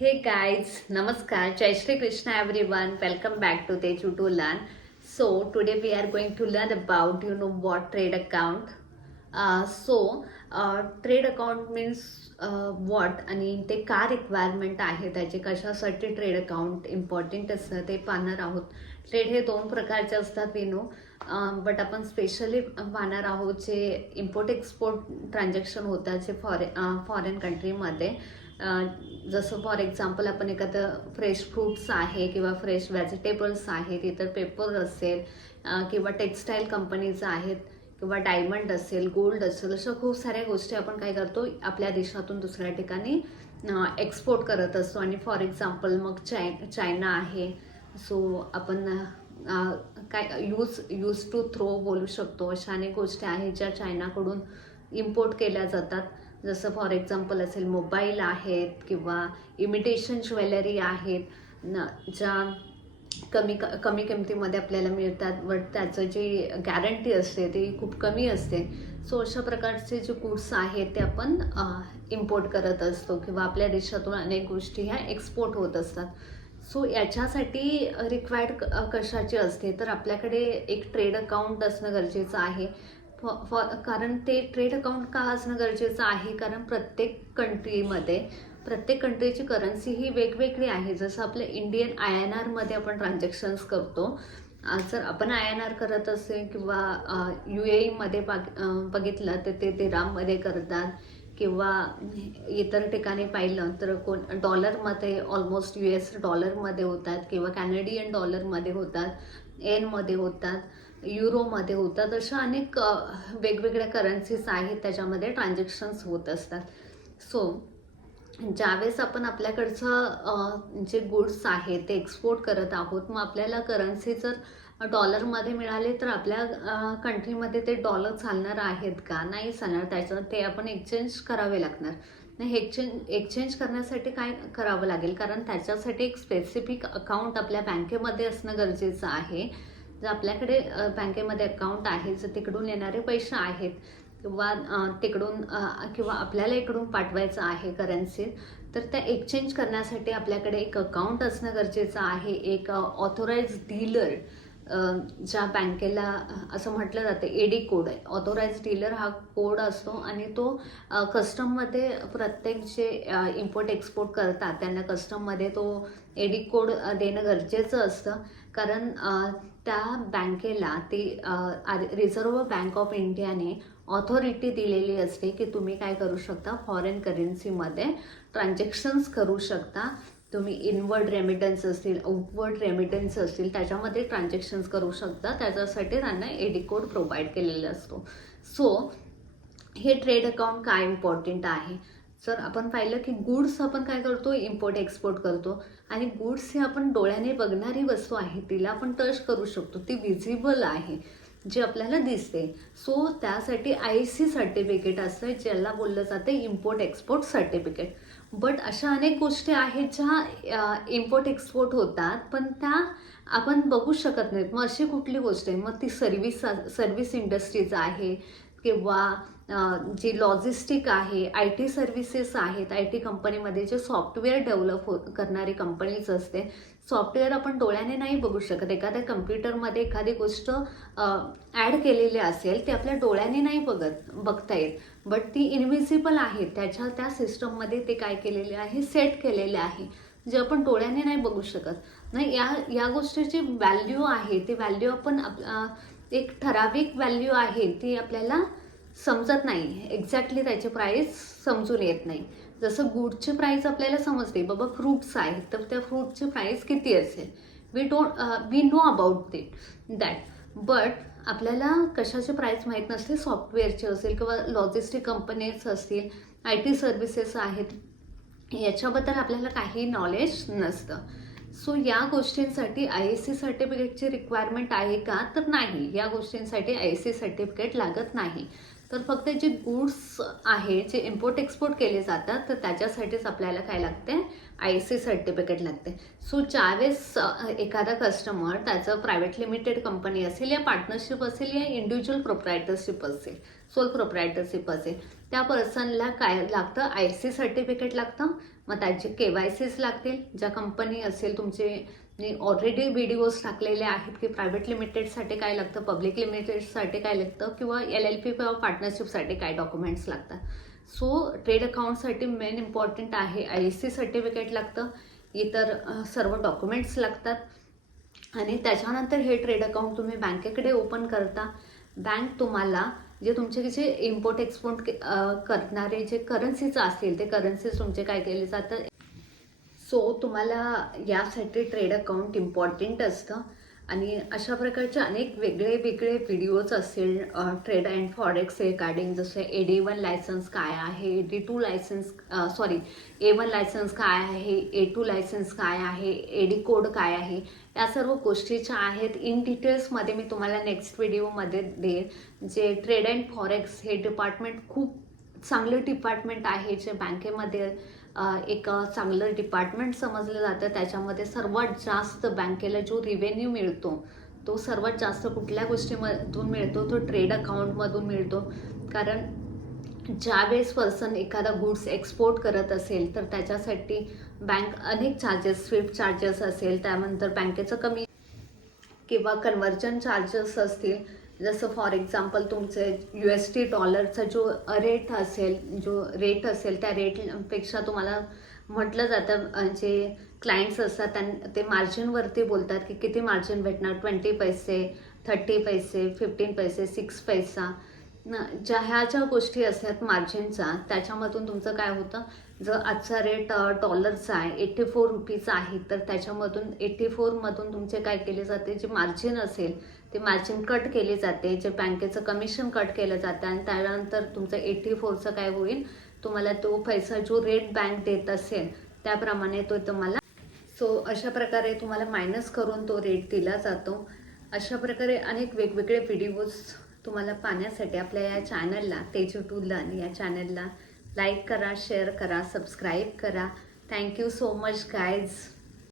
हे गाईज नमस्कार Jai Shri Krishna every one welcome back to दे चू to learn so today we are going to learn about you know what trade account so trade account means what आणि ते का requirement आहे त्याचे कशासाठी trade account important असतं ते पाहणार आहोत. ट्रेड हे दोन प्रकारचे असतात विनो बट um, आपण स्पेशली पाहणार आहोत जे इम्पोर्ट एक्सपोर्ट ट्रान्झॅक्शन होतात जे फॉरे फॉरेन कंट्रीमध्ये जसं फॉर एक्झाम्पल आपण एखादं फ्रेश फ्रूट्स आहे किंवा फ्रेश व्हेजिटेबल्स आहेत इतर पेपर असेल किंवा टेक्स्टाईल कंपनीज आहेत किंवा डायमंड असेल गोल्ड असेल अशा खूप साऱ्या गोष्टी आपण काय करतो आपल्या देशातून दुसऱ्या ठिकाणी एक्सपोर्ट करत असतो. आणि फॉर एक्झाम्पल मग चाय चायना आहे. सो आपण काय यूज यूज टू थ्रो बोलू शकतो. अशा अनेक गोष्टी आहेत ज्या चायनाकडून इम्पोर्ट केल्या जातात. जसं फॉर एक्झाम्पल असेल मोबाईल आहेत किंवा इमिटेशन ज्वेलरी आहेत न ज्या कमी क कमी किमतीमध्ये आपल्याला मिळतात बट त्याचं जे गॅरंटी असते ती खूप कमी असते. सो अशा प्रकारचे जे गुड्स आहेत ते आपण इम्पोर्ट करत असतो किंवा आपल्या देशातून अनेक गोष्टी ह्या एक्सपोर्ट होत असतात. सो याच्यासाठी रिक्वायर्ड कशाची असते? तर आपल्याकडे एक ट्रेड अकाउंट असणं गरजेचं आहे. कारण ते ट्रेड अकाउंट का असणं गरजेचं आहे? कारण प्रत्येक कंट्रीमध्ये प्रत्येक कंट्रीची करन्सी ही वेगवेगळी आहे. जसं आपलं इंडियन आय एन आरमध्ये आपण ट्रान्झॅक्शन्स करतो जर आपण आय एन आर करत असेल किंवा यू ए ईमध्ये बघितलं तर ते दिराममध्ये करतात. किंवा इतर ठिकाणी पाहिलं तर कोण डॉलरमध्ये ऑलमोस्ट यू एस डॉलरमध्ये होतात किंवा कॅनेडियन डॉलरमध्ये होतात एनमध्ये होतात युरोमध्ये होतात अशा अनेक वेगवेगळ्या करन्सीज आहेत त्याच्यामध्ये ट्रान्झॅक्शन्स होत असतात. सो ज्यावेळेस आपण आपल्याकडचं जे गुड्स आहेत ते एक्सपोर्ट करत आहोत मग आपल्याला करन्सी जर डॉलरमध्ये मिळाले तर आपल्या कंट्रीमध्ये ते डॉलर चालणार आहेत का? नाही चालणार. त्याचं ते आपण एक्सचेंज करावे लागणार. नाही एक्सचेंज एक्सचेंज करण्यासाठी काय करावं लागेल? कारण त्याच्यासाठी एक स्पेसिफिक अकाउंट आपल्या बँकेमध्ये असणं गरजेचं आहे. जर आपल्याकडे बँकेमध्ये अकाउंट आहे जर तिकडून येणारे पैसे आहेत किंवा तिकडून किंवा आपल्याला इकडून पाठवायचं आहे करन्सी तर त्या एक्सचेंज करण्यासाठी आपल्याकडे एक अकाउंट असणं गरजेचं आहे. एक ऑथोराइज डीलर ज्या बँकेला असं म्हटलं जातं एडी कोड आहे. ऑथोराइज डीलर हा कोड असतो आणि तो कस्टममध्ये प्रत्येक जे इम्पोर्ट एक्सपोर्ट करतात त्यांना कस्टममध्ये तो एडी कोड देणं गरजेचं असतं. कारण त्या बँकेला ती रिझर्व्ह बँक ऑफ इंडियाने ऑथॉरिटी दिलेली असते की तुम्ही काय करू शकता? फॉरेन करन्सीमध्ये ट्रान्झॅक्शन्स करू शकता. तुम्ही इनवर्ड रेमिटन्स असतील आउटवर्ड रेमिटन्स असतील त्याच्यामध्ये ट्रान्झॅक्शन्स करू शकता. त्याच्यासाठी त्यांना एडिकोड प्रोव्हाइड केलेला असतो. सो हे ट्रेड अकाउंट काय इम्पॉर्टंट आहे? जर आपण पाहिलं की गुड्स आपण काय करतो? इम्पोर्ट एक्सपोर्ट करतो. आणि गुड्स ही आपण डोळ्याने बघणारी वस्तू आहे तिला आपण टच करू शकतो. ती विजिबल आहे. जे आपल्याला दिसते. सो त्यासाठी आय सी सर्टिफिकेट असतं ज्याला बोललं जाते इम्पोर्ट एक्सपोर्ट सर्टिफिकेट बट अशा अनेक गोष्टी आहेत ज्या इम्पोर्ट एक्सपोर्ट होतात पण त्या आपण बघू शकत नाहीत. मग अशी कुठली गोष्ट आहे? मग ती सर्व्हिस सर्व्हिस इंडस्ट्रीज आहे किंवा जी लॉजिस्टिक आहे आय टी सर्व्हिसेस आहेत. आय टी कंपनीमध्ये जे सॉफ्टवेअर डेव्हलप हो करणारी कंपनीज असते सॉफ्टवेअर आपण डोळ्याने नाही बघू शकत. एखाद्या कम्प्युटरमध्ये एखादी गोष्ट ॲड केलेली असेल ते आपल्या डोळ्याने नाही बघत बघता येत. बट ती इनव्हिजिबल आहे. त्याच्या त्या सिस्टममध्ये ते काय केलेले आहे? सेट केलेले आहे. जे आपण डोळ्याने नाही बघू शकत. नाही या या गोष्टीची व्हॅल्यू आहे. ती व्हॅल्यू आपण आप- एक ठराविक व्हॅल्यू आहे. ती आपल्याला समजत नाही. एक्झॅक्टली त्याची प्राईस समजून येत नाही. जसं गुडची प्राईस आपल्याला समजते बाबा फ्रूट्स आहेत तर त्या फ्रूटची प्राईस किती असेल? We don't we know about that that but आपल्याला कशाची प्राईस माहीत नसते? सॉफ्टवेअरची असेल किंवा लॉजिस्टिक कंपनीज असतील आय टी सर्व्हिसेस आहेत याच्याबद्दल आपल्याला काही नॉलेज नसतं. सो या गोष्टींसाठी आय एस सी सर्टिफिकेटची रिक्वायरमेंट आहे का? तर नाही. या गोष्टींसाठी आय एस सी सर्टिफिकेट लागत नाही. तर फक्त जे गुड्स आहे जे इम्पोर्ट एक्सपोर्ट केले जातात तर त्याच्यासाठीच आपल्याला काय लागते? आय सी सर्टिफिकेट लागते. सो ज्यावेळेस एखादा कस्टमर त्याचं प्रायव्हेट लिमिटेड कंपनी असेल या पार्टनरशिप असेल या इंडिव्हिज्युअल प्रोप्रायटरशिप असेल सोल प्रोप्रायटरशिप असेल त्या पर्सनला काय लागतं? आय सी सर्टिफिकेट लागतं. मग त्याचे के वाय सीज लागतील. ज्या कंपनी असेल तुमचे ऑलरेडी व्हिडिओज टाकलेले आहेत की प्रायव्हेट लिमिटेडसाठी काय लागतं पब्लिक लिमिटेडसाठी काय लागतं किंवा एल एल पी किंवा पार्टनरशिपसाठी काय डॉक्युमेंट्स लागतात. सो ट्रेड अकाउंटसाठी मेन इम्पॉर्टंट आहे आय एस सी सर्टिफिकेट लागतं इतर सर्व डॉक्युमेंट्स लागतात. आणि त्याच्यानंतर हे ट्रेड अकाउंट तुम्ही बँकेकडे ओपन करता. बँक तुम्हाला जे तुमचे जे इम्पोर्ट एक्सपोर्ट करणारे जे करन्सीज असतील ते करन्सीज तुमचे काय केले जातात? सो तुम्हाला यासाठी ट्रेड अकाउंट इम्पॉर्टंट असतं. आणि अशा प्रकारचे अनेक वेगळे वेगळे व्हिडिओज असेल ट्रेड अँड फॉरेक्स रिगार्डिंग जसे ए डी वन लायसन्स काय आहे A D two licence sorry A one licence काय आहे ए टू लायसन्स काय आहे ए डी कोड काय आहे या सर्व गोष्टीच्या आहेत. इन डिटेल्समध्ये मी तुम्हाला नेक्स्ट व्हिडिओमध्ये देईन जे ट्रेड अँड फॉरेक्स हे डिपार्टमेंट खूप चांगलं डिपार्टमेंट आहे जे बँकेमध्ये एक चांगलं डिपार्टमेंट समजलं जातं. त्याच्यामध्ये सर्वात जास्त बँकेला जो रिव्हेन्यू मिळतो तो सर्वात जास्त कुठल्या गोष्टीमधून मिळतो? तो ट्रेड अकाउंटमधून मिळतो. कारण ज्यावेळेस पर्सन एखादा गुड्स एक्सपोर्ट करत असेल तर त्याच्यासाठी बँक अनेक चार्जेस स्विफ्ट चार्जेस असेल. त्यानंतर बँकेचं कमी किंवा कन्व्हर्जन चार्जेस असतील. जसं फॉर एक्झाम्पल तुमचे यू एस टी डॉलरचा जो रेट असेल जो रेट असेल त्या रेटपेक्षा तुम्हाला म्हटलं जातं जे क्लायंट्स असतात त्यां ते मार्जिनवरती बोलतात की किती मार्जिन भेटणार? ट्वेंटी पैसे थर्टी पैसे फिफ्टीन पैसे सिक्स पैसा. ज्या ह्या ज्या गोष्टी असतात मार्जिनचा त्याच्यामधून तुमचं काय होतं? जर आजचा रेट डॉलरचा आहे एटी फोर रुपीचा आहे तर त्याच्यामधून एटी फोरमधून तुमचे काय केले जाते? जे मार्जिन असेल ते मार्जिन कट केले जाते जे बँकेचं कमिशन कट केलं जातं आणि त्यानंतर तुमचं एटी फोरचं काय होईल? तुम्हाला तो पैसा जो रेट बँक देत असेल त्याप्रमाणे तो तुम्हाला सो अशा प्रकारे तुम्हाला मायनस करून तो रेट दिला जातो. अशा प्रकारे अनेक वेगवेगळे व्हिडिओज तुम्हाला पाहण्यासाठी आपल्या या चॅनलला तेजू टू लर्न या चॅनलला लाईक करा शेअर करा सबस्क्राईब करा. Thank you so much guys